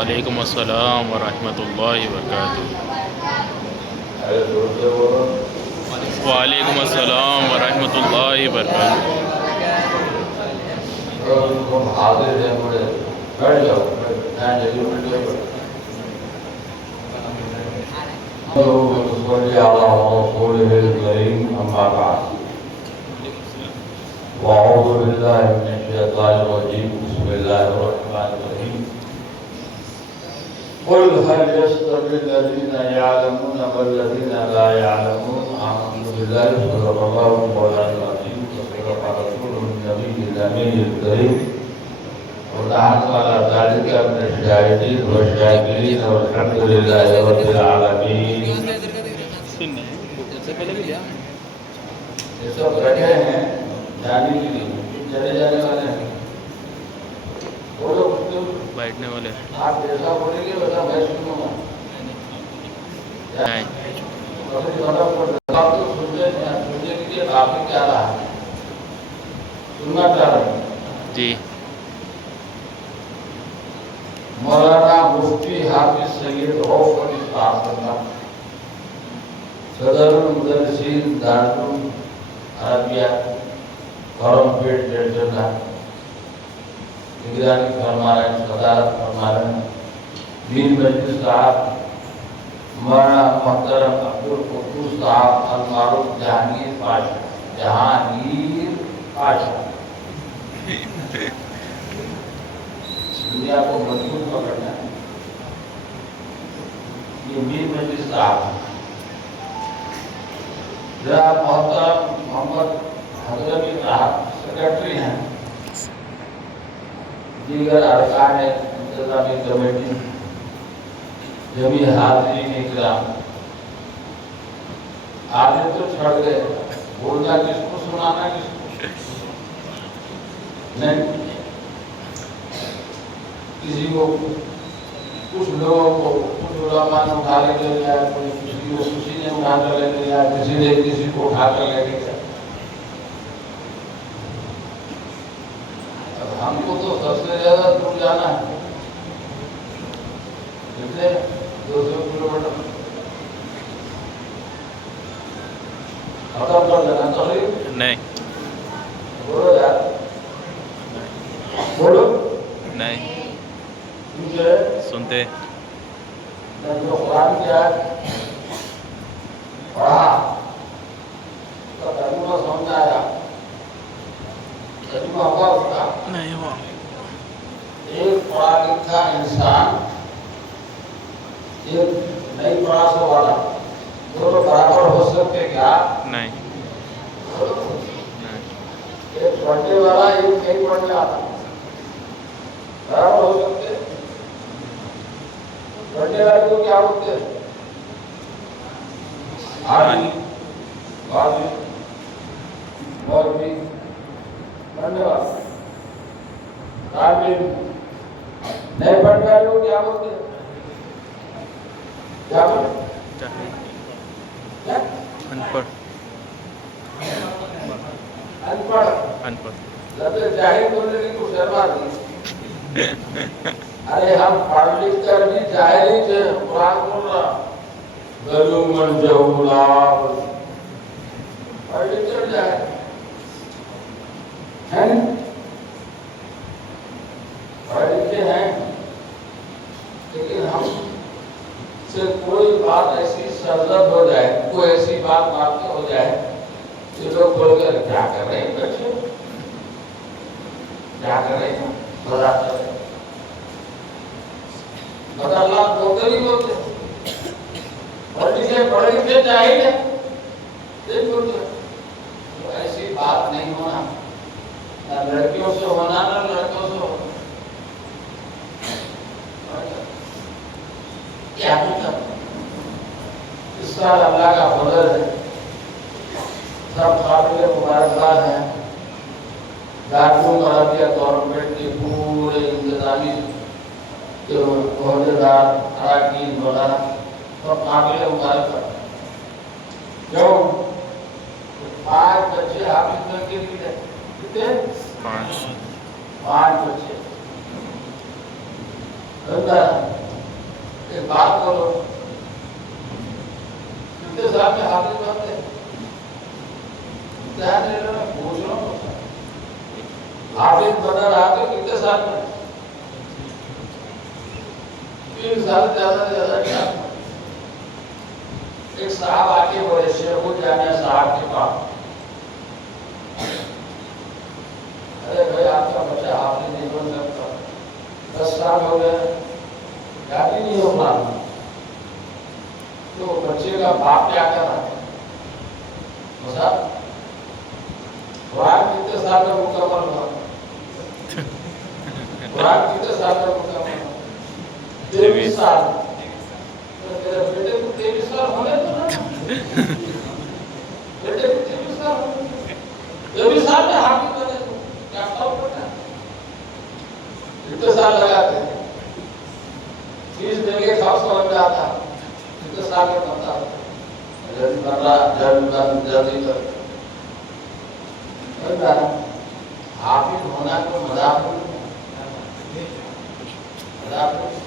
وعلیکم السلام ورحمۃ اللہ وبرکاتہ۔ وعلیکم السلام ورحمۃ اللہ وبرکاتہ۔ حاضر ہے بڑے بیٹھ جاؤ وأعوذ بالله من الشيطان الرجيم بسم الله الرحمن الرحيم قل هل يستوي الذين يعلمون والذين لا يعلمون آمنت بالله صدق الله مولانا العظيم وصدق رسوله النبي الأمين الكريم ونحن على ذلك من الشاهدين والشاكرين والحمد لله رب العالمين۔ یہ سب بیٹھے ہیں جانے کے لیے، چلے جانے والے ہیں، بولو بیٹھنے والے آپ جیسا بولیں گے ویسا میں سنوں گا۔ نہیں آپ تو سننے کے لیے کافی کیا رہا ہے، سننا چاہ رہے ہیں۔ جی مولانا مفتی حافظ سید رؤف علی صاحب صدر المدرسین دارالعلوم عربیہ کرم پیٹ جڑجنڈا نگرانی فرما رہے ہیں، صدارت فرما رہے ہیں میر مجلس صاحب مولانا محترم عبدالقدوس صاحب المعروف جہانگیر پاشا دنیا کو مضبوط پکڑنا ہے۔ یہ میر مجلس صاحب جناب محترم محمد حضرمی صاحب سیکرٹری ہیں، دیگر ارکان انتظامی کمیٹی، جمیع حاضرین اکرام، آدھے تو چھڑ گئے، بولنا کس کو سنانا کس کو نہیں، کسی کو کچھ لوگوں کو کچھ علماء نے اٹھا لے گیا، کسی کو کسی نے اٹھا کر لے گیا، کسی نے کسی کو اٹھا کر لے گیا۔ ہم کو تو سب سے زیادہ دور جانا ہے، کتنے 200 کلو میٹر ختم کر دینا چاہیے۔ نہیں بولو یار بولو نہیں مجھے سنتے میں جو قرآن کی آیت پڑھا تو ترجمہ سمجھ آیا، ترجمہ ہوا اس کا نہیں ہوا۔ ایک پڑھا لکھا انسان ایک نہیں پڑھا سو والا دونوں برابر ہو سکتے کیا؟ نہیں ایک پڑھنے والا ایک نہیں پڑھنے والا برابر ہو سکتے؟ پڑھنے والے کو کیا بولتے ہیں؟ عالم، غازی، مولوی، پڑھنے والا، عالم۔ نہیں پڑھنے والے کو کیا بولتے ہیں؟ کیا بولتے ہیں؟ ان پڑھ ان پڑھ۔ ان پڑھ لفظ جاہل بولنے کی تو شرما دی۔ ارے ہم پڑھ لکھ کر بھی جاہل ہی تھے، قرآن بول رہا ظلومن جہولا، پڑھ لکھ کر جاہل ہیں، پڑھ لکھے ہیں، لیکن ہم سے کوئی بات ایسی سرزد ہو جائے، کوئی ایسی بات واقع ہو جائے کہ لوگ بول کر کیا کر رہے ہیں بچے، کیا کر رہے ہیں، مذاق کر رہے ہیں، بتا اللہ بولتے نہیں بولتے، پڑھے لکھے جاہل ہے، نہیں بولتے۔ تو ایسی بات نہیں ہونا، نہ لڑکیوں سے ہونا نہ لڑکوں سے ہونا۔ کیا اس سال اللہ کا فضل ہے، سب قابل مبارکباد ہیں، دارالعلوم عربیہ گورنمنٹ کے پورے انتظامی عہدیدار اراکین وغیرہ سب قابل مبارکباد۔ کیوں؟ 5 بچے حافظ بن کے نکلے، کتنے؟ 5 بچے۔ ایک بات کرو، کتنے سال میں حافظ بنتے ہیں؟ امتحان لے لو، میں پوچھ رہا ہوں، حافظ بنا رہا تو کتنے سال میں؟ 3 سال زیادہ سے زیادہ کیا؟ ایک صاحب آگے بڑے شیخ الجامعہ صاحب کے پاس، ارے بھائی آپ کا بچہ حافظ نہیں بن سکتا، 10 سال ہو گئے گاڑی نہیں ہو پا رہا، تو بچے کا باپ کیا کر رہا ہے؟ صاحب قرآن کتنے سال میں مکمل ہوا؟ قرآن کتنے سال میں مکمل ہوا؟ 23 سال۔ میرے بیٹے کو 23 سال ہونے تو نا، بیٹے کو 23 سال ہونے، 23 سال میں حافظ بنے تو کیا فرق پڑتا ہے؟ کتنے سال لگاتے ہیں؟ فیس دیں گے خاص طور پہ آتا، کتنے سال میں بنتا ہے؟ جلدی بن رہا، جلدی کر۔ حافظ ہونا کو مذاق نہیں، مذاق نہیں،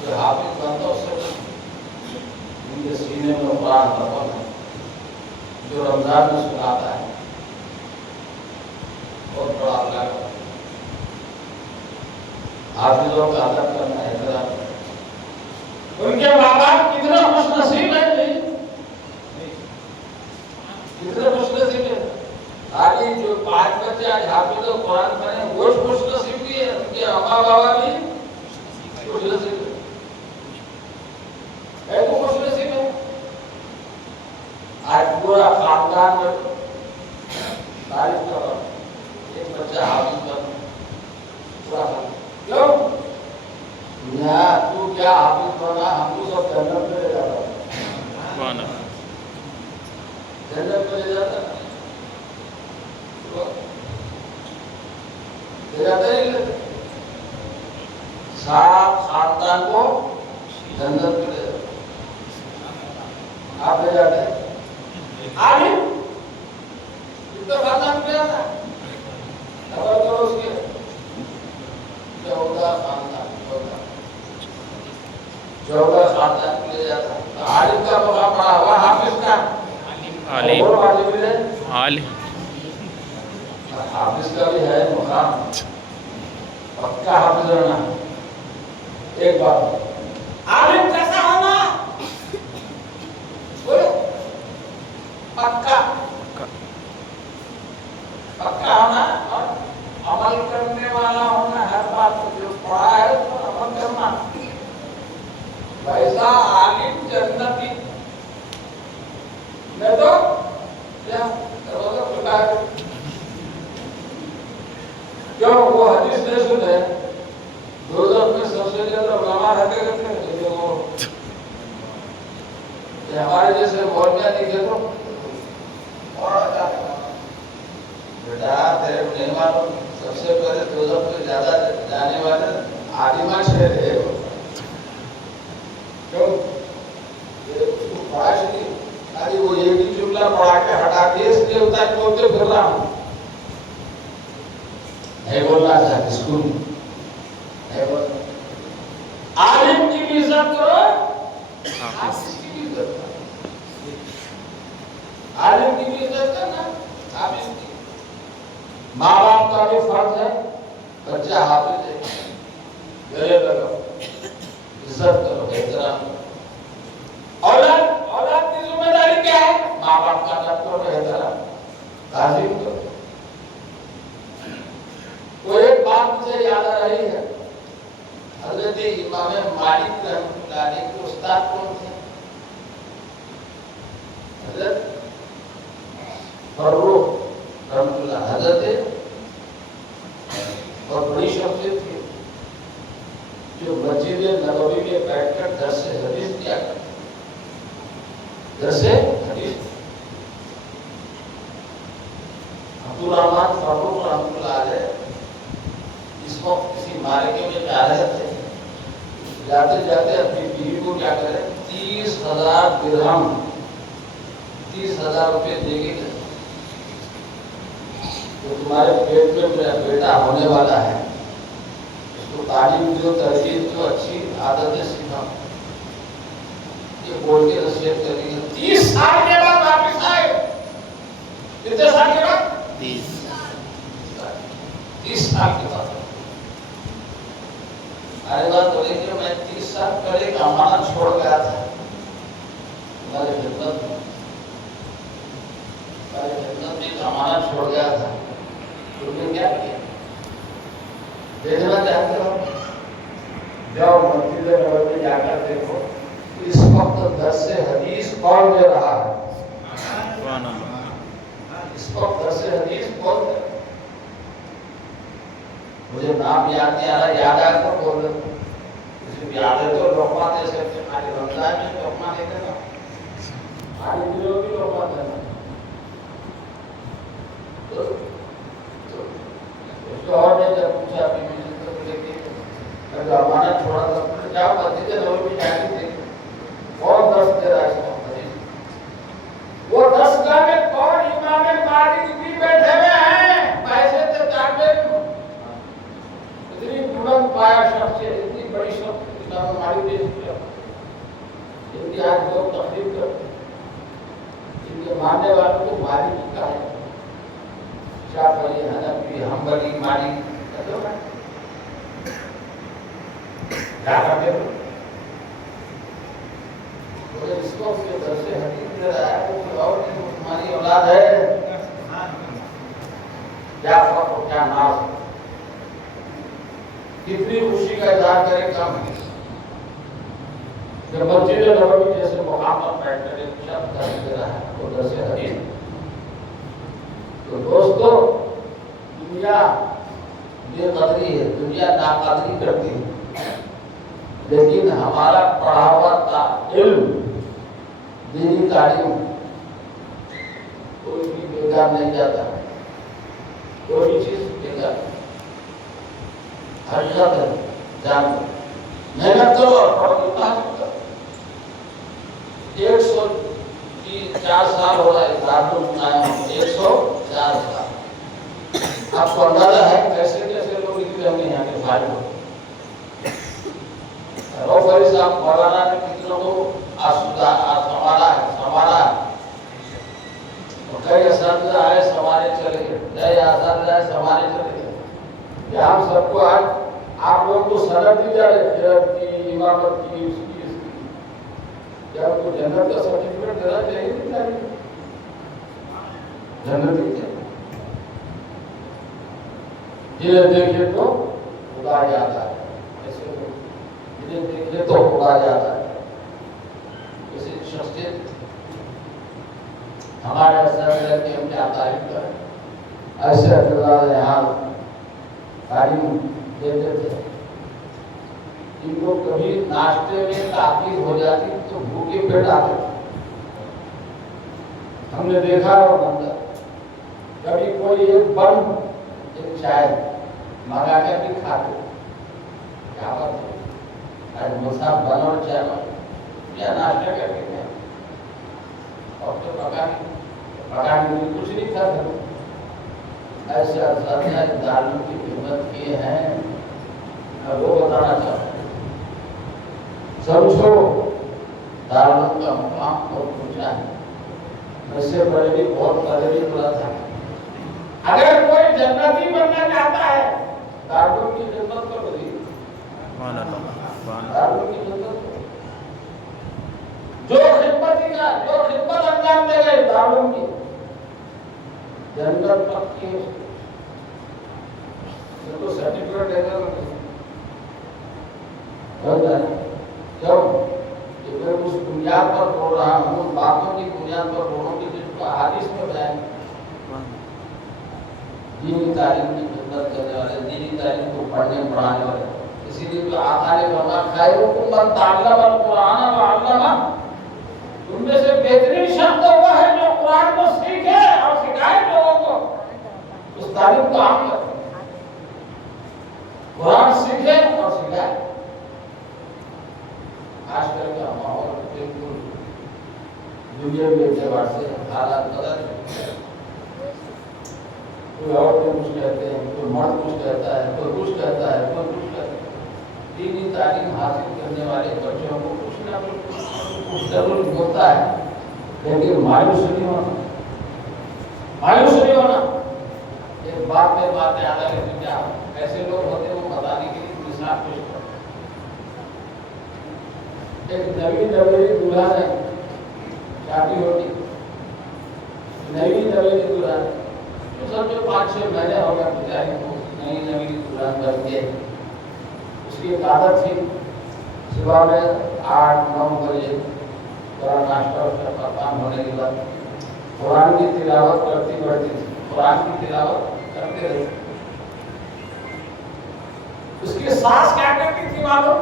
جو حافظ بنتا اس سے ان کے سینے میں قرآن دفن ہے، جو رمضان میں سناتا ہے، بہت بڑا اللہ کا حافظوں کا ادب کرنا، احترام کرنا۔ ان کے ماں باپ کتنا خوش نصیب ہے، کتنے خوش نصیب ہے۔ آگے جو 5 بچے آج حافظ و قرآن پڑھے وہ خوش نصیب بھی ہے، ان کے ماں بابا بھی خوش نصیب ہے، تو خوش نصیب ہے۔ آج پورا خاندان میں تعریف کر رہا، ایک بچہ حافظ بن پورا کیوں؟ تو کیا حافظ بنا، ہم کو سب جنت میں لے جاتا، جنت میں لے جاتا، لے جاتے ہی لیتے، سات خاندان کو جنت میں لے جاتے، آپ لے جاتے ہیں عالم کتنے خاندان میں جاتا ہے؟ خبر کرو اس کے 14 خاندان، 14 خاندان کو لے جاتا ہے۔ عالم کا مقام بڑا ہوا، حافظ کا عالم، حافظ کا بھی ہے مقام، پکا حافظ ہونا۔ ایک بات، عالم کیسا ہونا؟ پکا پکا ہونا اور عمل کرنے والا ہونا، ہر بات جو پڑھا ہے اس پر عمل کرنا، ویسا عالم جنتی۔ میں تو کیا دروازہ کھلا ہے، کیوں؟ وہ حدیث نہیں سنے، دوزخ میں سب سے زیادہ علماء رہتے ہیں، لیکن وہ ہمارے جیسے مولویاں دکھے تو اور بیٹا تیرے کو نہیں معلوم، سب سے پہلے دوزخ میں زیادہ جانے والے عالمان سے رہے ہو، کیوں؟ اس کو پڑھا چاہیے، خالی وہ ایک ہی جملہ پڑھا کے ہٹا کے اس لیے ہوتا ہے بولتے پھر رہا ہوں، نہیں بولنا تھا اسکول نہیں بولنا۔ عالم کی بھی عزت کرو، حافظ کی بھی عزت کرو، عالم کی بھی عزت کرنا، حافظ کی۔ ماں باپ کا بھی فرض ہے، بچہ حافظ ہے گلے لگاؤ، عزت کرو، احترام کرو۔ اولاد کی ذمہ داری کیا ہے؟ ماں باپ کا ادب کرو، احترام تعظیم کرو۔ تو ایک بات مجھے یاد آ رہی ہے، حضرت امام مالک رحمۃ اللہ علیہ کے استاد کون تھے؟ حضرت فروخ رحمۃ اللہ، حضرت اور بڑی شخصیت تھی جو مسجد نبوی میں بیٹھ کر درس حدیث کیا کرتے، درس حدیث۔ عبدالرحمن فروخ رحمۃ اللہ علیہ اس وقت کسی مارکے میں جا رہے تھے، جاتے جاتے اپنی بیوی کو کیا کرے، 30,000 درہم، 30,000 روپے دے گی تو تمہارے پیٹ میں میرا بیٹا ہونے والا ہے، اس تو تعلیم جو تربیت جو اچھی عادتیں سیکھا یہ بول کے نصیحت کریں گے 30 سال کے بعد واپس آئے کتنے سال کے بعد 30 سال کے بعد ارے بات بولے کہ میں 30 سال پہلے ایک امانت چھوڑ گیا تھا ہمارے خدمت میں ایک امانت چھوڑ گیا تھا تم نے کیا کیا دیکھنا چاہتے ہو جاؤ مسجد نبوی میں جا کر دیکھو اس وقت درس حدیث کون دے رہا ہے اس وقت درس حدیث کون دے مجھے نام یاد نہیں آ رہا یاد آیا تو بول رہے کسی یاد ہے تو لوکما دے سکتے ہمارے رمضان میں لوکما دے دینا ہمارے دلوں بھی لوکما دینا اس کو اور نے جب پوچھا ابھی میں تو بولے کہ میں جو امانت چھوڑا تھا کیا مسجد نبوی میں جا کے دیکھ کون درس دے رہا ہے اس وقت وہ دسگاہ میں کون امام مالک بھی بیٹھے ہوئے ہیں پیسے سے تابع اتنی بلند پایا شخص ہے اتنی بڑی شخص امام مالک نے ان کی آج لوگ تقریب کرتے ان کے ماننے والوں کو مالک کہا ہے شافعی حنفی حنبلی مالک کیا کرتے ہو اس کو کے درس حدیث دے رہا ہے کوئی اور نہیں تمہاری اولاد ہے کیا فخر کیا ناز کتنی خوشی کا اظہار کرے کم جب مسجد نبوی جیسے مقام پر بیٹھ کر ایک شخص درس دے رہا ہے وہ درس حدیث تو دوستو دنیا بے قدری ہے دنیا ناقدری کرتی ہے لیکن ہمارا پڑھا ہوا علم دینی تعلیم کوئی بھی بیکار نہیں جاتا کوئی چیز بیکار حقیقت ہے جان محنت کرو اور حاصل کرو 104 سال ہو رہا ہے دارالعلوم قائم 104 سال آپ کو اندازہ ہے کیسے کیسے لوگ نکلے ہوں گے یہاں کے بھائی لوگ روفری صاحب مولانا نے کتنوں کو سنبھالا ہے اور کئی اساتذہ آئے سنبھالے چلے گئے نئے اساتذہ آئے سنبھالے چلے گئے یہ ہم سب کو آج آپ لوگوں کو سند دی جا رہی ہے کی امامت کی اس کی کیا آپ کو جنت کا سرٹیفکیٹ دینا چاہیے نہیں چاہیے جنت ہی چاہیے جنہیں دیکھیے تو خدا یاد آئے دیکھے تو خدا جاتا ہے کسی شخصیت ہمارے اثر کہ ہم کیا تعریف کریں ایسے اللہ یہاں تعلیم دیتے تھے ان کو کبھی ناشتے میں تاخیر ہو جاتی تو بھوکے پیٹ آتے تھے ہم نے دیکھا ہے وہ منظر کبھی کوئی ایک بن ایک چائے منگا کر بھی کھاتے کیا بات ہے آج مساف بنا اور چائے بنا یا ناشتہ کر کے گیا اور تو پکانے میں کچھ نہیں کھا تھا ایسے اساتذہ دارالعلوم کی خدمت کیے ہیں میں وہ بتانا چاہتا ہوں سمجھو دارالعلوم کا مقام بہت اونچا ہے اس سے پہلے بھی بہت پہلے بھی بڑا تھا اگر کوئی جنتی بننا چاہتا ہے دارالعلوم کی خدمت کر دی جو خدمت انجام دے گئے دارالعلوم کی جنت پکی ہے تو سرٹیفکیٹ دے گا کیوں کہ میں اس بنیاد پر بول رہا ہوں باتوں کی بنیاد پر بولوں کہ جس کو حدیث میں بیان دینی تعلیم کی خدمت کرنے والے دینی تعلیم کو پڑھنے پڑھانے والے اسی لیے تو آقا نے فرمایا خیرکم من تعلم القرآن وعلمہ تم میں سے بہترین شخص وہ ہے جو قرآن کو سیکھے اور سکھائے لوگوں کو اس تعلیم کو عام کرے قرآن سیکھے اور سکھائے آج کل کا ماحول بالکل دنیا کے اعتبار سے حالات بدل کوئی عورتیں کچھ کہتے ہیں کوئی مرد کچھ کہتا ہے کوئی کچھ کہتا ہے کوئی کچھ کہتا ہے دینی تعلیم حاصل کرنے والے بچوں کو کچھ نہ کچھ ضرور ہوتا ہے، لیکن مایوس نہیں ہونا، مایوس نہیں ہونا۔ ایک بات میں بات یاد آ رہی کیا ایسے لوگ ہوتے ہیں وہ بتانے کے لیے مثال پیش کرتے ہیں۔ ایک نئی دلہن ہے، شادی ہوتی، نئی دلہن تو سمجھو 5-6 مہینے ہو گئے بیچاری کو نئی دلہن بن کے۔ اس کی ایک عادت تھی صبح میں 8-9 بجے تھوڑا ناشتہ واشتہ کام ہونے کے بعد قرآن کی تلاوت کرتی بڑھتی تھی، قرآن کی تلاوت کرتے رہے۔ اس کی سانس کیا کرتی تھی معلوم؟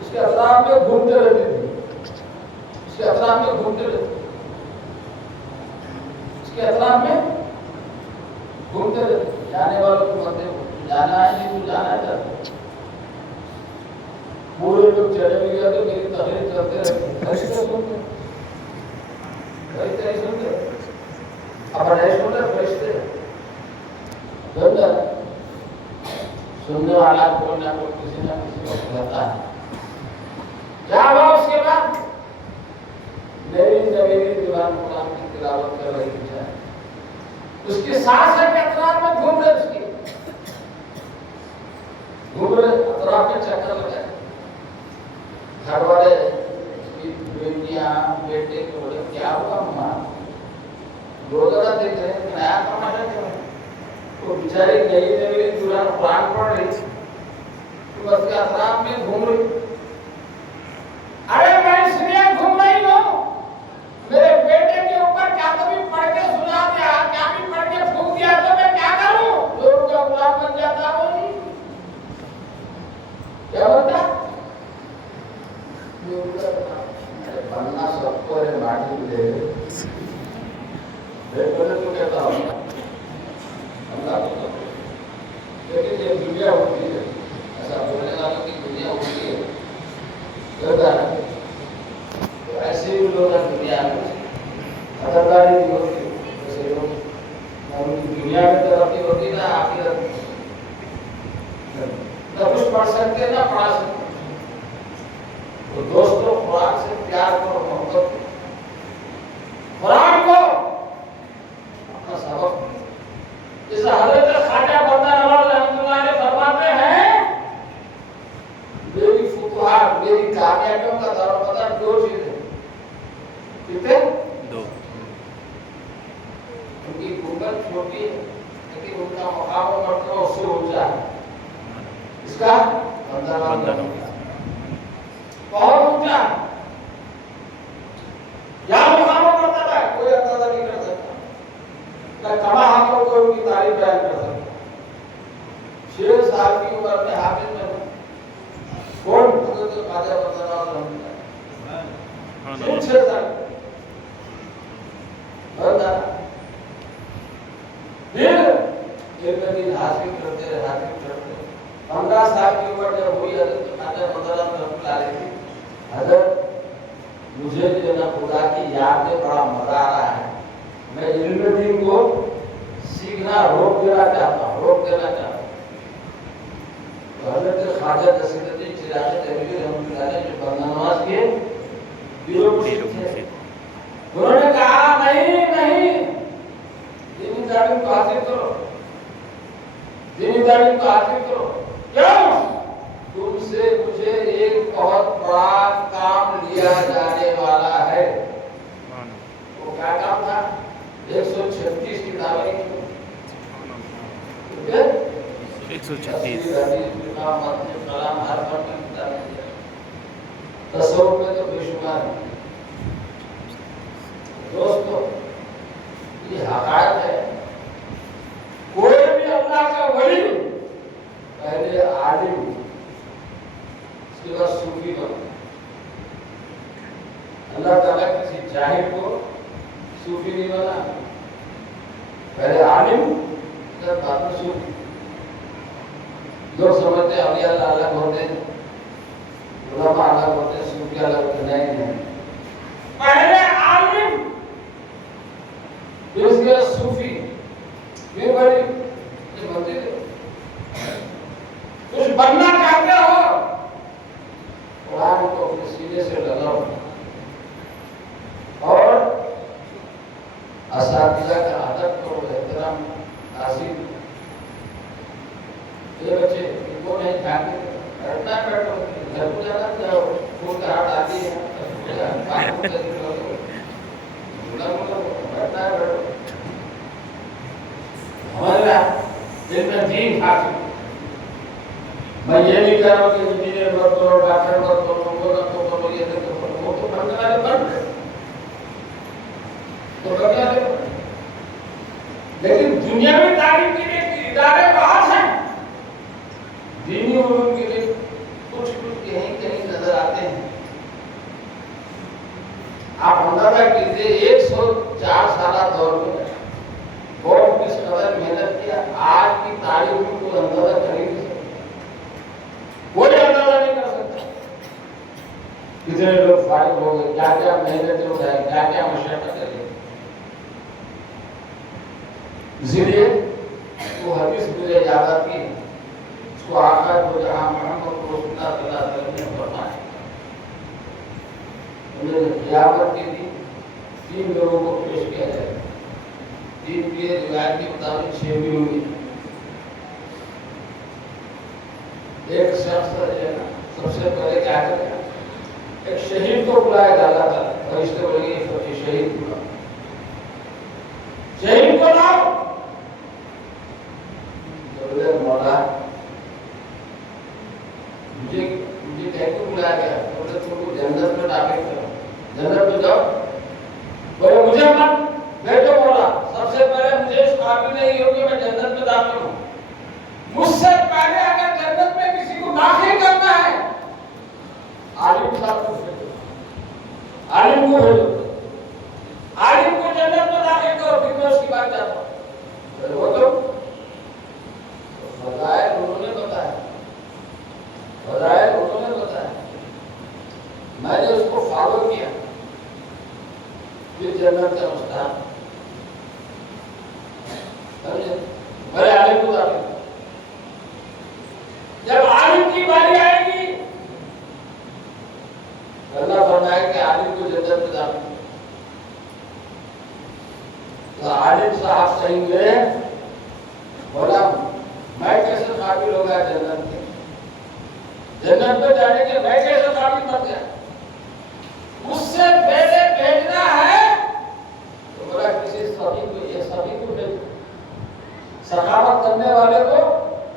اس کے اطراف میں گھومتے رہتی تھی، اس کے اطراف میں گھومتے رہتی، اس کے اطراف میں گھومتے رہتے۔ جانے والوں کو بولتے جانا ہے نہیں تو جانا ہے جاتا۔ پورے لوگ چلے بھی گئے تو میری تقریر چلتے رہتے، ایسے سنتے ایسے سنتے اپنے سنتے فرشتے سننے والا کوئی نہ کوئی کسی نہ کسی کو کہتا ہے۔ کیا ہوا اس کے بعد؟ میری دیوان قرآن کی تلاوت کر رہی ہے، اس کی سانس ہے کہ اطراف میں گھوم رہے، اس کی گھوم رہے اطراف میں چکر لگائے۔ گھر والے بیٹیاں بیٹے کو بولے کیا ہوا ماں؟ روزہ دیکھ رہے ہیں نیا تماشا کر رہے ہیں۔ وہ بیچاری نئی دلہن قرآن پڑھ رہی تھی تو بس کے اطراف میں گھوم رہی۔ ارے میں اس لیے گھوم رہی ہوں میرے بیٹے کے اوپر کیا کبھی پڑھ کے سنا دیا، کیا بھی پڑھ کے پھونک دیا تو میں کیا کروں؟ لوگوں کا غلام بن جاتا ہوں۔ کیا ہوتا بننا سب کو ہے ماٹی دے تو کہتا ہوں لیکن یہ دنیا ہوتی ہے، ایسا بولنے والوں کی دنیا ہوتی ہے کہتا ہے تو ایسے ہی لوگ دنیا میں خطرداری نہیں ہوتی، ایسے لوگ ان کی دنیا میں ترقی ہوتی نہ آخرت نہ کچھ پڑھ سکتے نہ پڑھا سکتے۔ تو دوستوں قرآن سے پیار کرو، محبت کرو، قرآن کو اپنا سبق۔ اس حضرت خواجہ بندہ نواز رحمۃ اللہ علیہ فرماتے ہیں میری فتوحات میری کامیابیوں کا دار و مدار 2 چیزیں، کتنے؟ 2۔ ان کی گنبد چھوٹی ہے لیکن ان کا مقام و مرتبہ اس سے اونچا ہے۔ اس کا بندہ نواز بہت اونچا ہے، یہاں مقام و مرتبہ ہے کوئی اندازہ نہیں کر سکتا، نہ کما ہم کوئی ان کی تعریف بیان کر سکتا۔ 6 سال کی عمر میں حافظ بنے کون؟ حضرت خواجہ بندہ نواز رحمۃ اللہ 6 سال پھر علم حاصل کرتے رہے 15 سال کی عمر جب ہوئی حضرت خواجہ بندہ نواز رحمۃ اللہ علیہ کی حضرت مجھے جو نا خدا کی یاد میں بڑا مزہ آ رہا ہے، میں علم دین کو سیکھنا روک دینا چاہتا ہوں۔ تو حضرت خواجہ نصیر الدین چراغی دہلوی رحمۃ اللہ علیہ جو بندہ نواز کے پیرو تھے، انہوں نے کہا نہیں دینی تعلیم کو حاصل کرو، دینی تعلیم کو حاصل کرو۔ کیوں؟ تم سے مجھے ایک بہت بڑا کام لیا جانے والا ہے۔ وہ کیا کام تھا؟ 136 کتابیں 136 کلام ہر پر کی کتابیں، تصوف میں تو بے شمار ہے۔ دوستو یہ حقائق ہے، کوئی بھی اللہ کا ولی پہلے عالم اس کے بعد صوفی بنا۔ اللہ تعالیٰ کسی جاہل کو صوفی نہیں بنا، پہلے عالم پھر بعد میں صوفی۔ لوگ سمجھتے ہیں اولیاء اللہ الگ ہوتے ہیں، علماء الگ ہوتے ہیں، صوفی الگ ہوتے ہیں، نہیں۔ پہلے عالم پھر اس کے بعد صوفی پھر ولی۔ یہ بنتے کچھ بننا چاہتے ہو بیٹھنا ہے بیٹھو، گھر کو جانا جاؤ، فون کا ہاتھ آتی ہے بیٹھنا ہے بیٹھو. ہمارے یہاں جن میں دین حاصل. میں یہ نہیں کہہ رہا ہوں کہ انجینئر بن کرو، ڈاکٹر بن کرو، وہ نہ کرو، یہ نہ کرو، وہ تو بننے والے بن گئے تو بننے والے بن گئے. لیکن دنیاوی تعلیم کے لیے ادارے بہت ہیں، دینی علوم کے لیے کچھ کہیں کہیں نظر آتے ہیں. آپ اندازہ کیجیے 104 سالہ دور میں بہت کس قدر محنت کیا. آج کی تعلیم میں کوئی اندازہ کر ہی نہیں سکتا، کوئی اندازہ نہیں کر سکتا. کتنے لوگ فارغ ہو گئے، کیا کیا محنتیں اٹھائیں، کیا کیا مشقت کریں. اسی لیے وہ حدیث مجھے یاد آتی ہے، اس کو آقا دو جہاں محمد رسول اللہ صلی اللہ علیہ وسلم نے فرمایا، انہیں قیامت کے دن 3 لوگوں کو پیش کیا جائے. 3 کی روایت کے مطابق 6 بھی ہوئی. ایک شخص ہے نا، سب سے پہلے کیا کرے، ایک شہید کو بلایا جاتا تھا. فرشتے بولے گے شہید بلاؤ، شہید کو لاؤ. مولا مجھے کہہ کے بلایا گیا، بولے تم کو جنت میں داخل کرو، جنت میں جاؤ. بولے مجھے مت بیٹھو مولا، سب سے پہلے مجھے اس قابل نہیں ہو کہ میں جنت میں داخل ہوں. مجھ سے پہلے اگر جنت میں کسی کو داخل کرنا ہے، عالم صاحب کو بھیجو، عالم کو بھیجو، عالم کو جنت میں داخل کرو، پھر میں اس کی بات جاتا ہوں. وہ تو فضائل انہوں نے بتایا، فضائل انہوں نے بتایا، میں نے اس کو فالو کیا. یہ جنت کا مستحق میرے عالم کو داخل. جب عالم کی باری آئے گی، اللہ فرمائے کہ عالم کو جنت میں داخل. تو عالم صاحب صحیح گئے، بولا میں کیسے قابل ہو گیا جنت کے، جنت میں جانے کے میں کیسے قابل بن گیا. مجھ سے پہلے بھیجنا ہے تو بولا کسی سبھی کو، یہ سبھی کو بھیج، سخاوت کرنے والے کو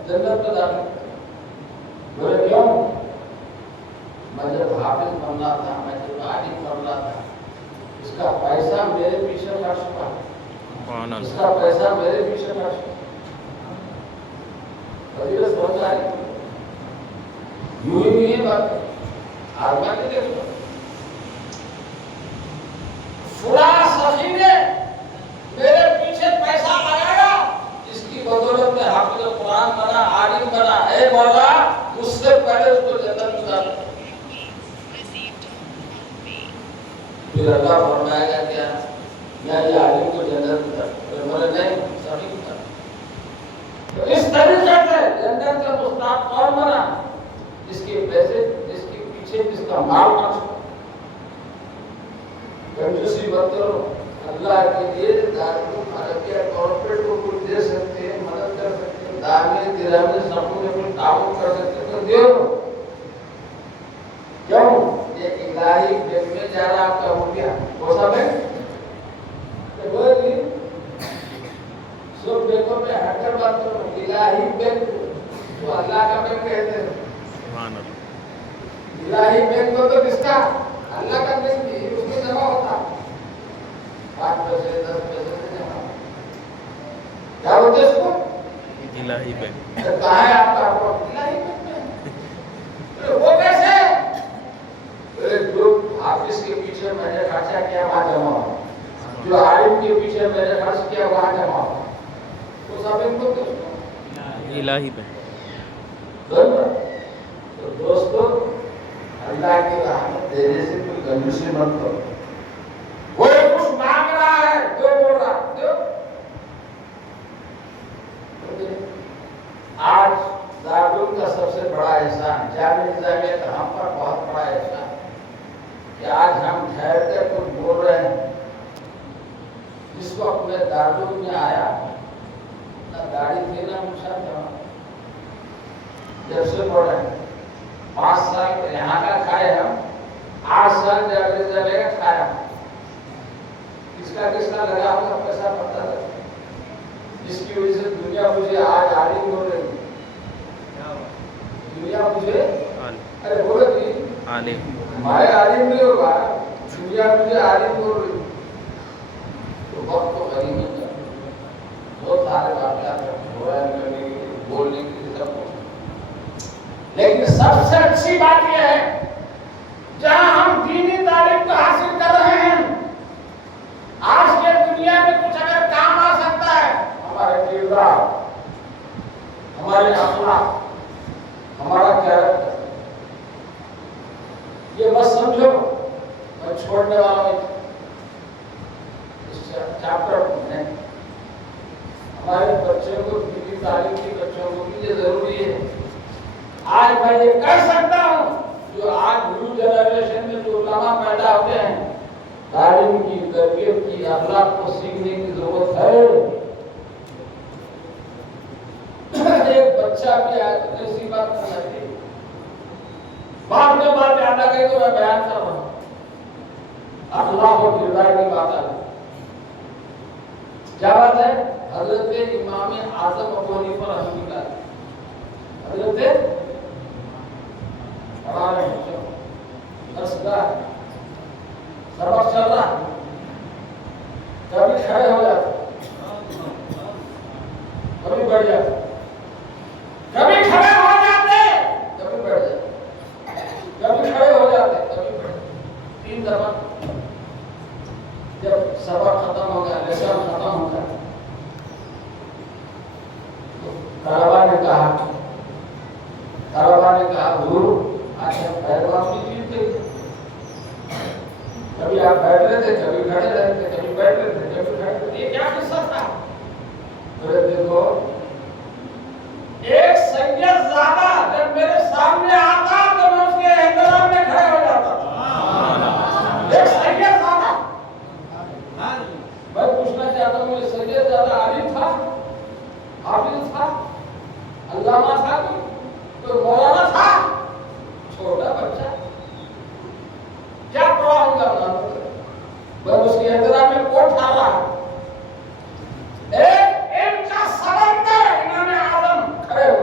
جنت میں داخل. بولے کیوں؟ میں جب حافظ بننا تھا، میں جب عالم بننا تھا، اس کا پیسہ میرے پیچھے خرچ ہوا، اس کا پیسہ میرے پیچھے خرچ ہوا. سمجھ آئی؟ یوں ہی نہیں بات آزما کے دیکھو. فلاں سخی نے میرے پیچھے پیسہ لگایا، اس کی بدولت میں حافظ قرآن بنا، عالم بنا. اے مولا مجھ سے پہلے اس کو جنت میں ڈال. پھر اللہ فرمائے گا کیا، یا یہ عالم کو جنت میں ڈال. بولے نہیں، سخی کو ڈال. تو اس طریقے سے جنت کا مستحق کون بنا؟ جس کے پیسے، جس کے پیچھے جس کا مال خرچ ہو. کنجوسی مت کرو. اللہ کے لیے دارالعلوم عربیہ کارپوریٹ کو کچھ دے سکتے ہیں، مدد کر سکتے ہیں، دامے درامے سب میں کوئی تعاون کر سکتے تو دیو. کیوں؟ یہ الہی بینک میں جا رہا آپ کا روپیہ، کون سا بینک؟ سب بینکوں میں ہٹ کر بات کرو. الہی بینک تو اللہ کا بینک کہتے ہیں. الہی بینک تو کس کا؟ اللہ کا بینک بھی، اس میں جمع ہوتا 5 پیسے 10 پیسے سے جمع. کیا ہوتے اس کو؟ الہی بینک. کہاں ہے آپ کا اکاؤنٹ؟ الہی بینک میں. وہ کیسے؟ جو حافظ کے پیچھے میں نے خرچہ کیا وہاں جمع ہو، جو عالم کے پیچھے میں نے خرچ کیا وہاں جمع ہو. تو سب ان کو الہی بینک. تو دوستو، اللہ کی رحمت دینے سے کوئی کنجوسی مت کرو. کوئی کچھ مانگ رہا ہے جو بول رہا جو. آج دارالعلوم کا سب سے بڑا احسان، جامعہ نظامیہ کا ہم پر بہت بڑا احسان کہ آج ہم ٹھہر کر کچھ بول رہے ہیں. جس کو اپنے دارالعلوم میں آیا نہ گاڑی تھی نہ مشا تھا، جب سے پڑھ رہے ہیں ارے بولو جی عالم ہمارے عالم نہیں ہوگا دنیا مجھے عالم بول رہی تو بہت تو غریب ہے بہت سارے واقعات کرنے کے لیے بولنے کے لیے سب لیکن سب سے اچھی بات یہ ہے جہاں ہم دینی تعلیم کو حاصل کر رہے ہیں آج کے دنیا میں کچھ اگر کام آ سکتا ہے ہمارے کردار ہمارے اخلاق ہمارا کیریکٹر یہ بس سمجھو میں چھوڑنے والا ہوں اس چیپٹر میں ہمارے بچوں کو دینی تعلیم کی بچوں کو بھی یہ ضروری ہے آج میں یہ کر سکتا ہوں جو آج نیو جنریشن میں جو علماء پیدا ہوتے ہیں تعلیم کی تربیت کی اخلاق کو سیکھنے کی ضرورت ہے ایک بچہ بھی آئے تو ایسی بات نہیں آتی بعد میں بات یاد آ گئی تو میں بیان کر رہا ہوں اخلاق اور کردار کی بات آ گئی کیا بات ہے حضرت امام اعظم ابو حنیفہ رحمۃ اللہ حضرت ہمارے سبق چل رہا کبھی کھڑے ہو جاتے کبھی بیٹھ جاتے کبھی کھڑے ہو جاتے کبھی بیٹھ جاتے کبھی کھڑے ہو جاتے کبھی بیٹھ 3 دفعہ جب سبق ختم ہو گیا لیسن ختم ہو گیا طلبا نے کہا گرو آج ہم پیروان کی چیز تھے کبھی آپ بیٹھ رہے تھے کبھی کھڑے رہے تھے کبھی بیٹھ رہے تھے کبھی کھڑے تھے یہ کیا قصہ تھا دیکھو ایک سید زیادہ جب میرے سامنے آتا تو میں اس کے احترام میں کھڑے ہو جاتا ایک سید زیادہ میں پوچھنا چاہتا ہوں یہ سید زیادہ عالم تھا حافظ تھا علامہ تھا کوئی مولانا تھا چھوٹا بچہ کیا پڑھا ہوگا بس اس کے احترام میں کوٹ کھا رہا ایک علم کا سمندر امام اعظم کھڑے ہو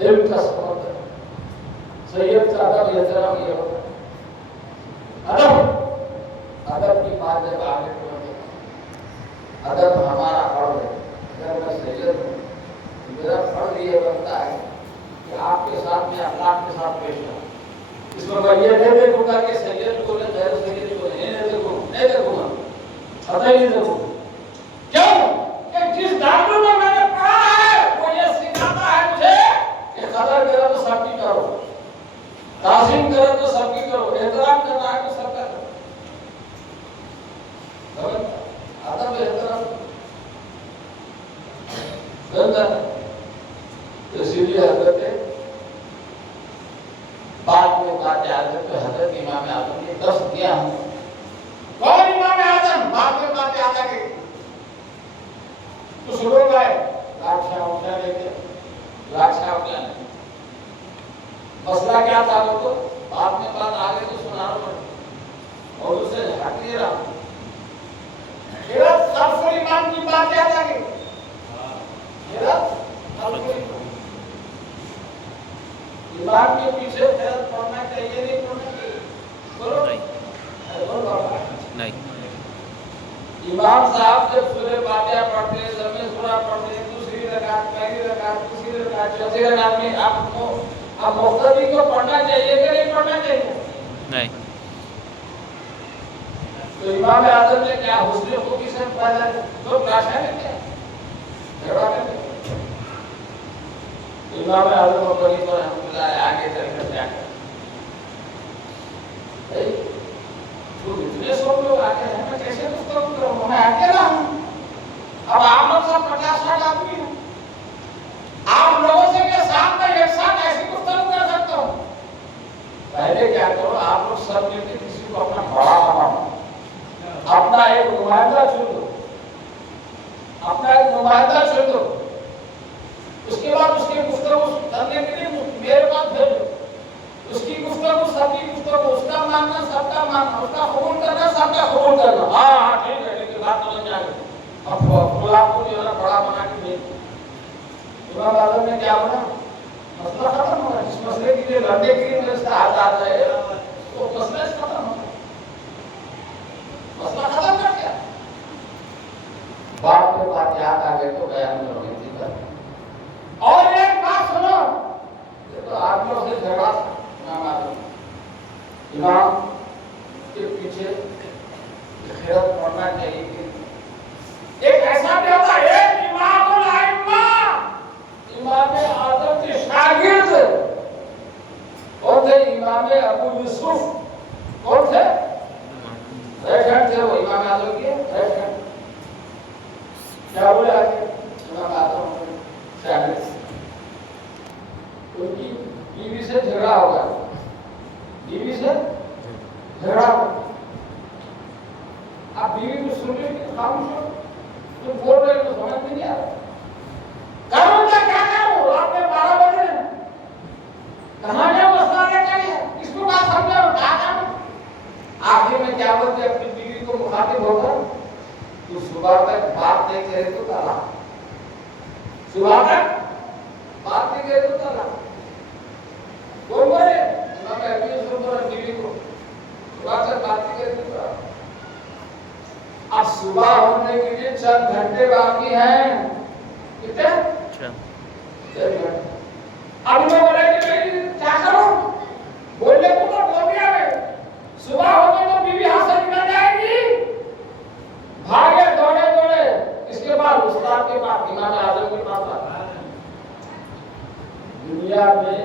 علم کا سمندر سید کا ادب احترام یہ ہوتا ادب کی بات جب آگے بڑھے ادب ہمارا فرض ہے اگر میں سید ہوں میرا فرض یہ بنتا ہے کہ آپ کے ساتھ میں اخلاق کے ساتھ پیش کروں اس میں میں یہ نہیں دیکھوں گا کہ سید کو نے غیر سید کو نہیں دیکھوں گا قطعی نہیں دیکھوں کیوں کہ جس دارو میں نے پڑھا ہے وہ یہ سکھاتا ہے مجھے کہ قدر کرو تو سب کی کرو تعظیم کرو تو سب کی کرو احترام کرنا ہے تو سب کا کرو ادب احترام بندر اسی لیے حضرت بعد میں بات حضرت امام اعظم نے درس دیا ہوں کون امام اعظم بعد میں بات یاد آ گئی کچھ لوگ آئے لاکھاں اٹھا لے کے لاکھاں اٹھا لے مسئلہ کیا تھا وہ تو بعد میں بات آگے تو سنا رہا ہوں اور اسے ہٹ نہیں رہا پھر خلف الامام کی بات یاد آ گئی امام کے پیچھے خیرت پڑھنا چاہیے نہیں پڑھنا چاہیے بولو نہیں امام صاحب جب سورہ فاتحہ پڑھتے زمین سورہ پڑھتے دوسری رکعت پہلی رکعت تیسری رکعت چوتھی رکعت میں آپ مقتدی کو پڑھنا چاہیے کہ نہیں پڑھنا چاہیے نہیں تو امام اعظم نے کیا حسن خوبی سے پڑھا تو کاشا ہے کیا جھگڑا ہے امام اعظم ابو حنیفہ رحمۃ اللہ آگے چل کر کیا کریں تو اتنے سب لوگ آگے ہیں میں کیسے گفتگو کروں میں اکیلا ہوں اب آپ لوگ سب 50-60 آدمی ہیں آپ لوگوں سے کے ساتھ میں ایک ساتھ ایسی گفتگو کر سکتا ہوں پہلے کیا کرو آپ لوگ سب مل کے کسی کو اپنا بڑا بناؤ اپنا ایک نمائندہ چن دو اپنا ایک نمائندہ چن دو اس کے بعد اس کی گفتگو کرنے کے لیے میرے پاس بھیجو اس کی گفتگو سب کی گفتگو اس کا ماننا سب کا ماننا اس کا قبول کرنا سب کا قبول کرنا ہاں ٹھیک ہے لیکن بات سمجھ جائے اب غلام کو جو ہے نا بڑا بنا کے بھیج امام اعظم نے کیا بنا مسئلہ ختم ہو رہا ہے. جس مسئلے کے لیے لڑنے کے لیے میرے ہاتھ آ رہے وہ مسئلہ ختم ہو رہا ہے. مسئلہ ختم کر دیا. باپ کے واقعات آگے تو بیان میں ہوئی تھی کر. اور ایک بات سنو, یہ تو آدمیوں سے جھگڑا امام کے پیچھے خیرت پڑھنا چاہیے کہ ایک ایسا بھی ہوتا ہے ایک امام الائمہ امام اعظم کے شاگرد کون تھے؟ امام ابو یوسف. کون تھے؟ رائٹ ہینڈ تھے وہ امام اعظم کے رائٹ ہینڈ. کیا بولے آگے؟ امام اعظم کے شاگرد. ان کی بیوی سے جھگڑا ہوگا. بیوی سے جھگڑا ہوگا. آپ بیوی کو سن رہے کہ خاموش ہو, تم بول رہے تو سمجھ میں نہیں آ رہا. کروں کیا کروں؟ رات میں 12 بجے کہاں جاؤں؟ مسئلہ کیا ہے؟ اس کو بات سمجھاؤ کیا کروں؟ آخر میں کیا بولتے اپنی بیوی کو مخاطب ہو کر تو صبح تک بات نہیں کرے تو طلاق. صبح تک بات نہیں کرے تو طلاق. کون بولے؟ امام ابو یوسف اور بیوی کو صبح تک بات نہیں کرے تو طلاق. اب صبح ہونے کے لیے چند گھنٹے باقی ہیں. کتنے؟ اب میں بولے کہ میں کیا کروں؟ بولنے کو تو بول دیا میں. صبح ہونے تو بیوی ہاتھ سے نکل جائے گی. بھاگے دوڑے دوڑے اس کے بعد استاد کے پاس امام اعظم کے پاس آتا. دنیا میں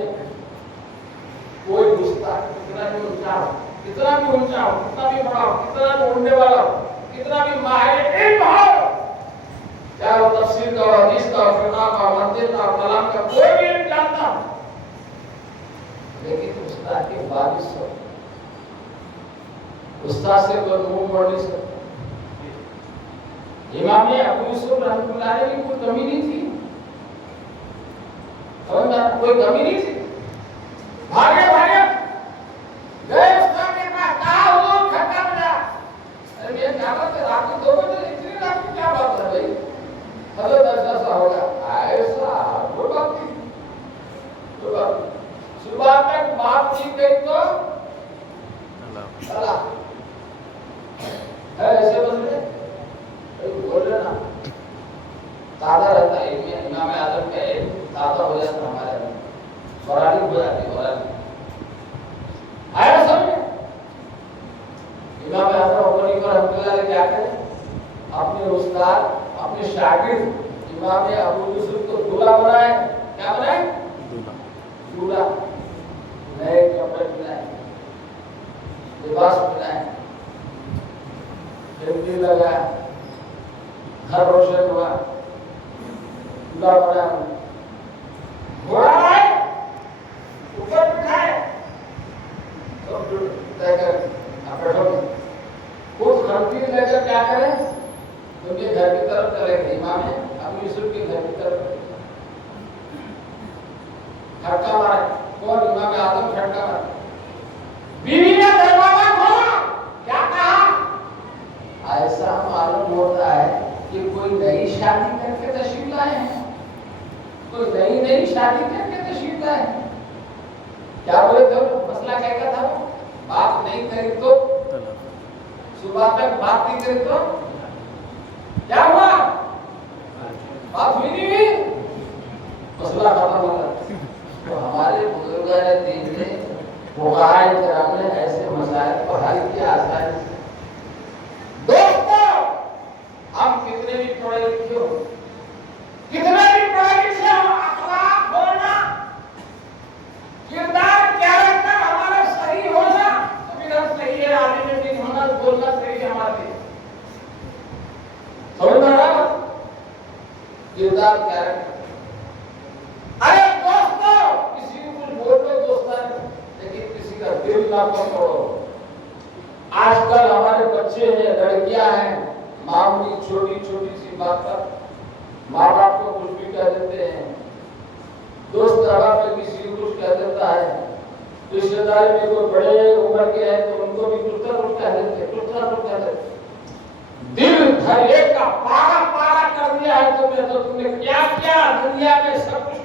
کوئی استاد کتنا بھی اونچا ہو, کتنا بھی اونچا ہو, کتنا بھی بڑا ہو, کتنا بھی اڑنے والا ہو, کتنا بھی ماہر علم ہو, چاہے وہ تفسیر کا, حدیث کا, فقہ کا, منطق کا, کلام کا, کوئی بھی علم جانتا ہو, لیکن استاد کے وارث ہو, استاد سے کوئی منہ موڑ نہیں سکتا. امام ابو یوسف رحمۃ اللہ علیہ کی کوئی کمی نہیں تھی. کوئی کمی نہیں تھی. بھاگے بھاگے گئے استاد کے پاس. کہا حضور کھٹا بجا. ارے یہ کیا بات ہے؟ رات کو 2 بجے اتنی رات کو کیا بات ہے بھائی؟ حضرت ایسا ہوگا. ایسا کوئی بات نہیں. صبح تک بات کی گئی تو طلاق. ایسے بولے بول رہے نا تازہ رہتا ہے. امام اعظم کا علم تازہ ہو جاتا ہمارے اندر, براری ہو جاتی. براری آیا سمجھ. امام اعظم ابو حنیفہ رحمۃ اللہ علیہ کیا کرے؟ اپنے استاد اپنے شاگرد امام ابو یوسف کو دولہا بنائے. کیا بنائے؟ دولہا. نئے کپڑے پہنائے, لباس پہنائے, ہلدی لگایا, گھر روشن ہوا, دولہا بنایا. گھوڑا لائے, اوپر بٹھائے, سب طے کر آپ بیٹھو گے. خود خرطی لے کر کیا کریں؟ ان کے گھر کی طرف چلے گئے. امام ابو یوسف کے گھر کی طرف کھڑکا مارے. کون؟ امام اعظم کھڑکا مارے. بیوی نے دروازہ کھولا. کیا کہا؟ ایسا معلوم ہوتا ہے کہ کوئی نئی شادی کر کے تشریف لائے ہیں. کوئی نئی شادی کر کے تشریف لائے ہیں. کیا بولے تھے؟ مسئلہ کیا تھا؟ بات نہیں کری تو صبح تک بات نہیں کری تو کیا ہوا؟ بات ہوئی نہیں ہوئی, مسئلہ ختم ہو گیا. تو ہمارے بزرگان دین نے فقہائے کرام نے ایسے مسائل کو حل کیا آسانی سے. دوستو, ہم کتنے بھی پڑھے لکھے ہو, کتنے بھی پڑھے لکھے ہو, اخلاق ہونا, کردار کیریکٹر ہمارا صحیح ہونا تو پھر ہم صحیح ہے. عالم دین ہونا, بولنا صحیح ہے ہمارے. سمجھ میں آ رہا؟ کردار کیریکٹر. ارے دوستو, کسی کو کچھ بول دو دوستان, لیکن کسی کا دل نہ پکڑو. آج کل ہمارے بچے ہیں, لڑکیاں ہیں, معمولی چھوٹی چھوٹی سی بات پر ماں باپ کو کچھ بھی کہہ دیتے ہیں. دوست احباب میں کسی کو کچھ کہہ دیتا ہے. رشتے دار میں کوئی بڑے عمر کے ہیں تو ان کو بھی کچھ نہ کچھ کہہ دیتے, کچھ نہ کچھ کہہ دیتے. دل دھڑے کا پارا پارا کر دیا ہے تم نے. تو تم نے کیا کیا دنیا میں؟ سب کچھ.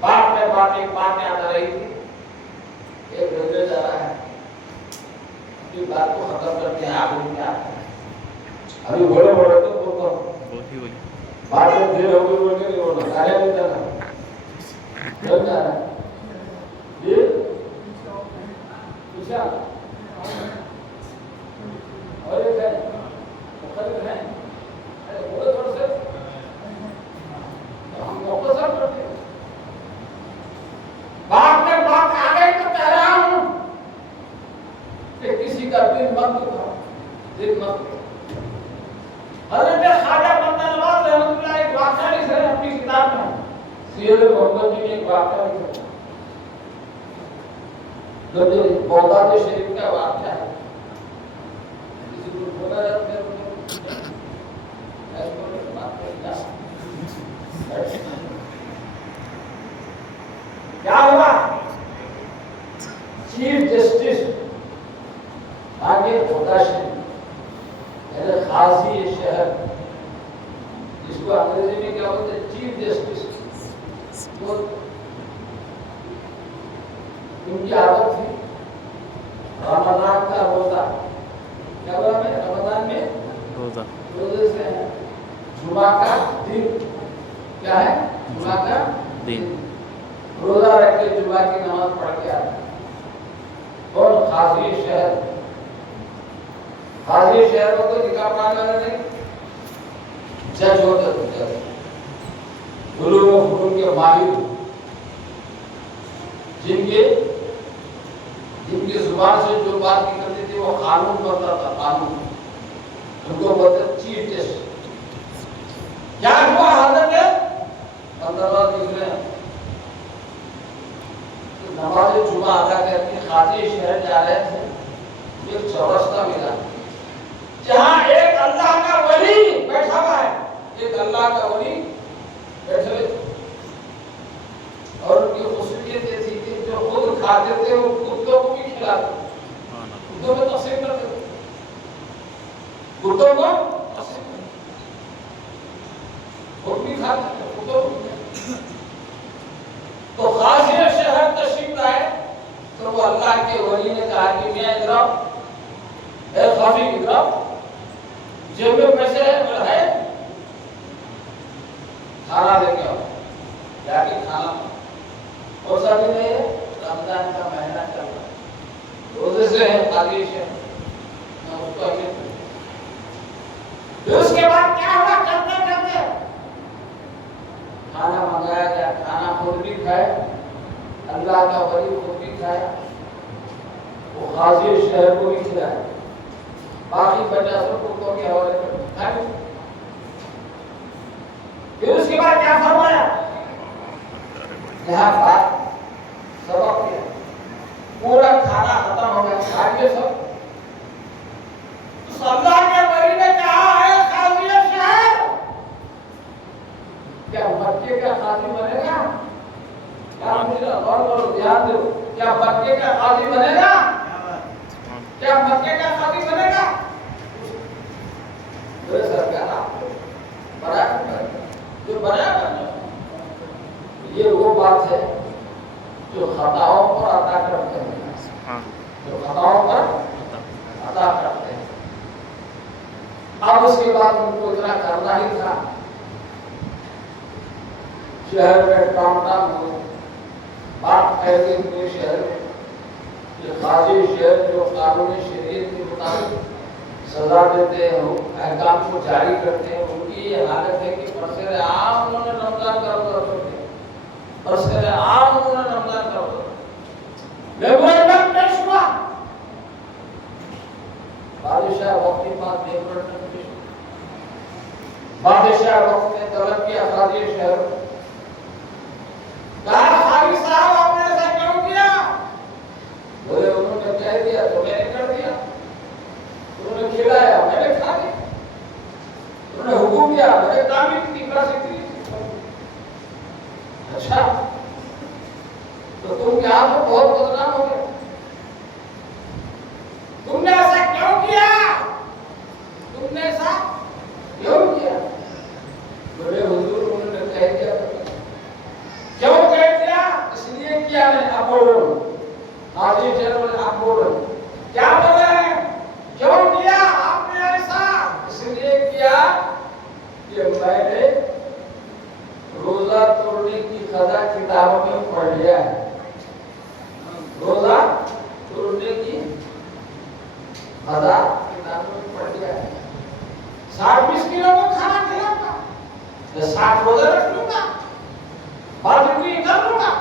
باپ نے بات ایک بات یاد آ رہی تھی، ایک ریلوے جا رہا ہے، اپنی بات کو ختم کرتے ہیں، آگے کیا ابھی بڑے بڑے تو بولتا ہوں بات دیر ہو گئی بول کے نہیں بولنا، کھایا نہیں جانا لگ جا رہا ہے یہ پوچھا اور ایک ہے مختلف ہیں بولے تھوڑے سے ہم مختصر کرتے ہیں بات میں بات آ گئی تو کہہ رہا ہوں کہ کسی کا دل مت دکھاؤ، دل مت دکھاؤ۔ حضرت خواجہ بندہ نواز رحمۃ اللہ ایک واقعہ لکھ رہے ہیں اپنی کتاب میں، سیرت محمد جی نے ایک واقعہ لکھا جو بغداد شریف کا واقعہ ہے، کسی کو بولا جاتا ہے کیا ہوا؟ چیف جسٹس آگے ہوتا شریف قاضی شہر، جس کو انگریزی میں کیا بولتے ہیں چیف جسٹس، وہ ان کی عادت تھی رمضان کا روزہ، کیا بولا میں رمضان میں روزے سے جمعہ کا دن، کیا ہے جمعہ کا دن، روزہ رکھ کے جمعہ کی نماز پڑھ کے آتا۔ اور قاضی شہر، قاضی شہر کو کوئی نکاح پڑھانے والا نہیں، جج ہوتا تھا، علوم و فنون کے ماہر، جن کی زبان سے جو بات نکلتی تھی وہ قانون بنتا تھا، قانون، ان کو بولتے چیف جسٹس۔ کیا ہوا حضرت اندرات لکھ رہے ہیں نماز جمعہ ادا کر کے قاضی شہر جا رہے تھے، ایک چورستہ ملا جہاں ایک اللہ کا ولی بیٹھا ہوا ہے، ایک اللہ کا ولی بیٹھے ہوئے تھے، اور ان کی خصوصیت یہ تھی کہ جو خود کھاتے تھے وہ کتوں کو بھی کھلاتے، کتوں میں تقسیم کرتے تھے، کتوں کو خود بھی کھاتے تھے، کتوں کو بھی۔ تو قاضی شہر تشریف لائے تو وہ اللہ کے ولی نے کہا کہ میں ادھر آؤ، اے قاضی ادھر آؤ، جیب میں پیسے ہے کھانا لے کے آؤ، جا کے کھانا، اور سبھی نے رمضان کا مہینہ چل رہا ہے، روزے سے ہے قاضی شہر، میں اس کو اگلے پھر اس کے بعد کیا ہوا؟ کرتے کرتے کھانا منگایا گیا، کھانا خود بھی کھائے، اللہ کا ولی خود بھی کھایا، وہ قاضی شہر کو بھی کھلایا، باقی بچہ سب کتوں کے حوالے کر کھائے۔ پھر اس کے بعد کیا فرمایا؟ یہاں بات سبق کیا، پورا کھانا ختم ہو گیا، کھا لیے سب، تو اللہ کے ولی نے کہا ہے قاضی شہر کیا مکے کا قاضی بنے گا؟ کیا مجھے غور کرو، دھیان دو، کیا مکے کا قاضی بنے گا؟ کیا مکے کا قاضی بنے گا؟ میرے سرکار آپ کو بنا جو بنا، یہ وہ بات ہے جو خطاؤں پر عطا کرتے ہیں، جو خطاؤں پر عطا کرتے ہیں۔ اب اس کے بعد ان کو اتنا کرنا ہی تھا، شہر میں ٹام ٹام ہو، بات پھیلی پورے شہر میں، یہ قاضی شہر جو قانون شریعت کے مطابق سزا دیتے ہیں، احکام کو جاری کرتے ہیں، ان کی یہ حالت ہے کہ برسر عام انہوں نے رمضان کا روزہ رکھ دیا، برسر عام انہوں نے رمضان کا روزہ میمورنڈم پیش ہوا، بادشاہ وقت کے بعد میمورنڈم پیش ہوا، بادشاہ وقت نے طلب کیا قاضی شہر، کہا قاضی صاحب آپ نے ایسا کیوں کیا؟ بولے انہوں نے کہہ دیا تو میں نے کر دیا، انہوں نے کھلایا میں نے کھا لیا، انہوں نے حکم کیا میں نے تعمیر کی، بس اتنی۔ اچھا تو تم یہاں پر بہت بدنام ہو گئے، تم نے ایسا کیوں کیا؟ تم نے ایسا کیوں کیا؟ بولے حضور انہوں نے کہہ دیا، کیوں کہہ دیا؟ اس بولو حاجی جنرل آپ بولو کیا بول رہے ہیں کیوں کیا آپ نے ایسا اس لیے کیا کہ میں نے روزہ توڑنے کی قضا کتابوں میں پڑھ لیا ہے روزہ توڑنے کی قضا کتابوں میں پڑھ لیا ہے 60 مسکینوں کو کھانا کھلاؤں گا 60 روزے رکھ لوں گا باقی کر لوں گا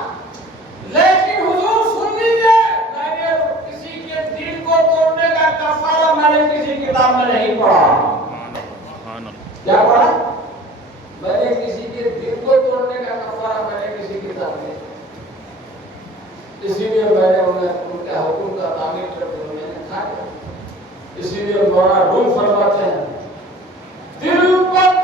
لیکن حضور سن لیجیے میں نے کسی کے دل کو توڑنے کا کفارہ میں نے کسی کتاب میں نہیں پڑھا کیا پڑھا میں نے کسی کے دل کو توڑنے کا کفارہ میں نے کسی کتاب میں اسی لیے میں نے ان کے حکم کا تعمیل کر کے میں نے کھایا اسی لیے مولانا روم فرماتے ہیں دل پر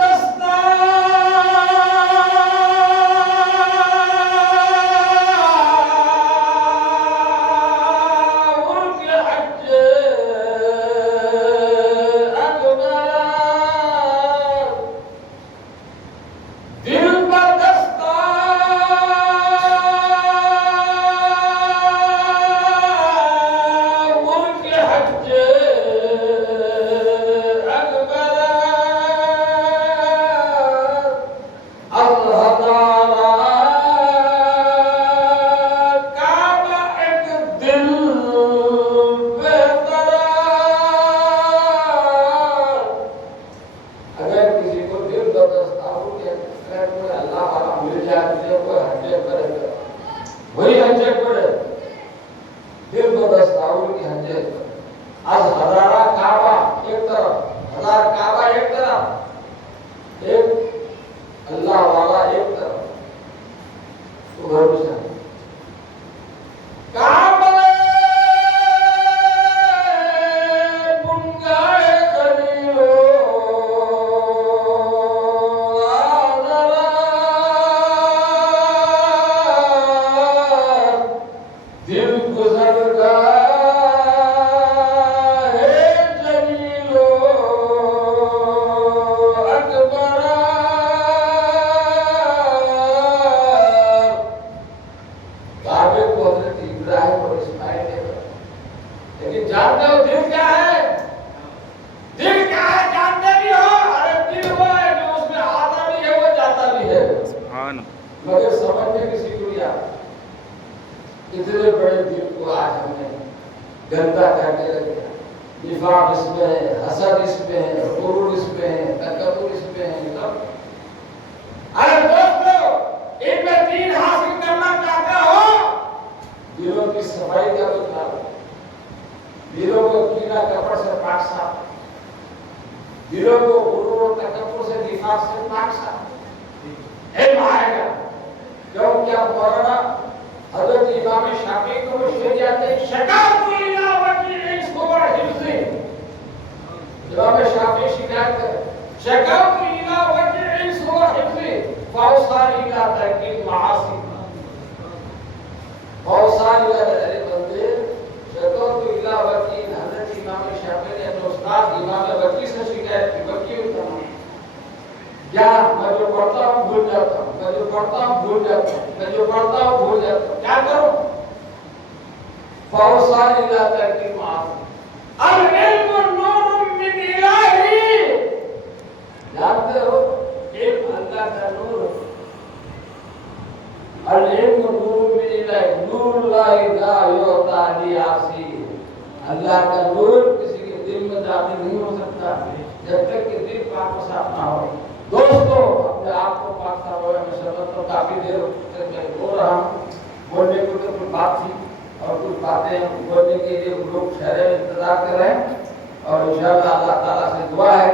اللہ کا نور کسی کے دل میں داخل نہیں ہو سکتا جب تک کہ دل پاک و صاف نہ ہو. دوستو اپنے آپ کو پاک صاف ہوئے میں سمجھ تو کافی دیر سے میں بول رہا ہوں. بولنے کو تو کچھ بات تھی اور کچھ باتیں بولنے کے لیے لوگ ٹھہرے انتظار کر رہے ہیں اور انشاءاللہ اللہ تعالیٰ سے دعا ہے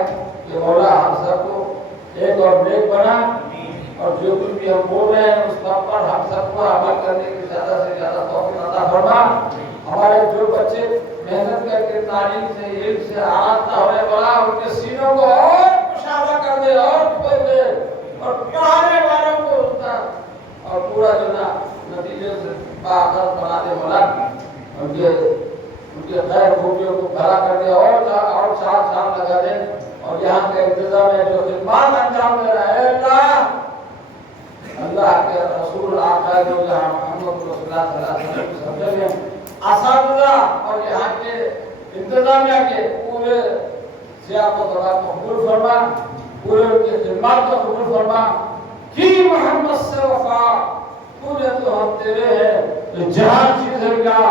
کہ مولا ہم سب کو ایک اور نیک بنا اور جو کچھ بھی ہم بول رہے ہیں اس پر ہم سب کو عمل کرنے کی زیادہ سے زیادہ توفیق عطا فرما. ہمارے جو بچے محنت کر کے تعلیم سے علم سے آراستہ ہونے والا ان کے سینوں کو اور کشادہ کر دے اور کھول دے اور پڑھانے والوں کو اس کا اور پورا جو نا نتیجے سے باعث بنا دے مولا. ان کے خیر خوبیوں کو بھرا کر دے اور ساتھ ساتھ لگا دے اور یہاں کا انتظام ہے جو خدمات انجام دے رہا ہے اللہ اللہ کے رسول آقا جو جہاں محمد رسول اللہ صلی اللہ علیہ وسلم کی سمجھے ہیں اساتذہ اور یہاں کے انتظامیہ کے پورے سیاقت اللہ قبول فرما، پورے ان کی خدمات کو قبول فرما، کی محمد سے وفا پورے تو ہم تیرے ہیں، تو جہاں چیز ہے کیا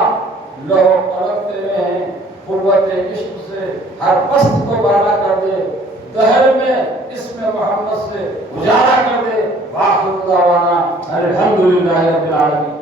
لو قلب تیرے ہیں، قوت عشق سے ہر پست کو بالا کر دے، دہر میں اسم محمد سے اجالا کر دے، وآخر دعوانا الحمدللہ رب العالمین۔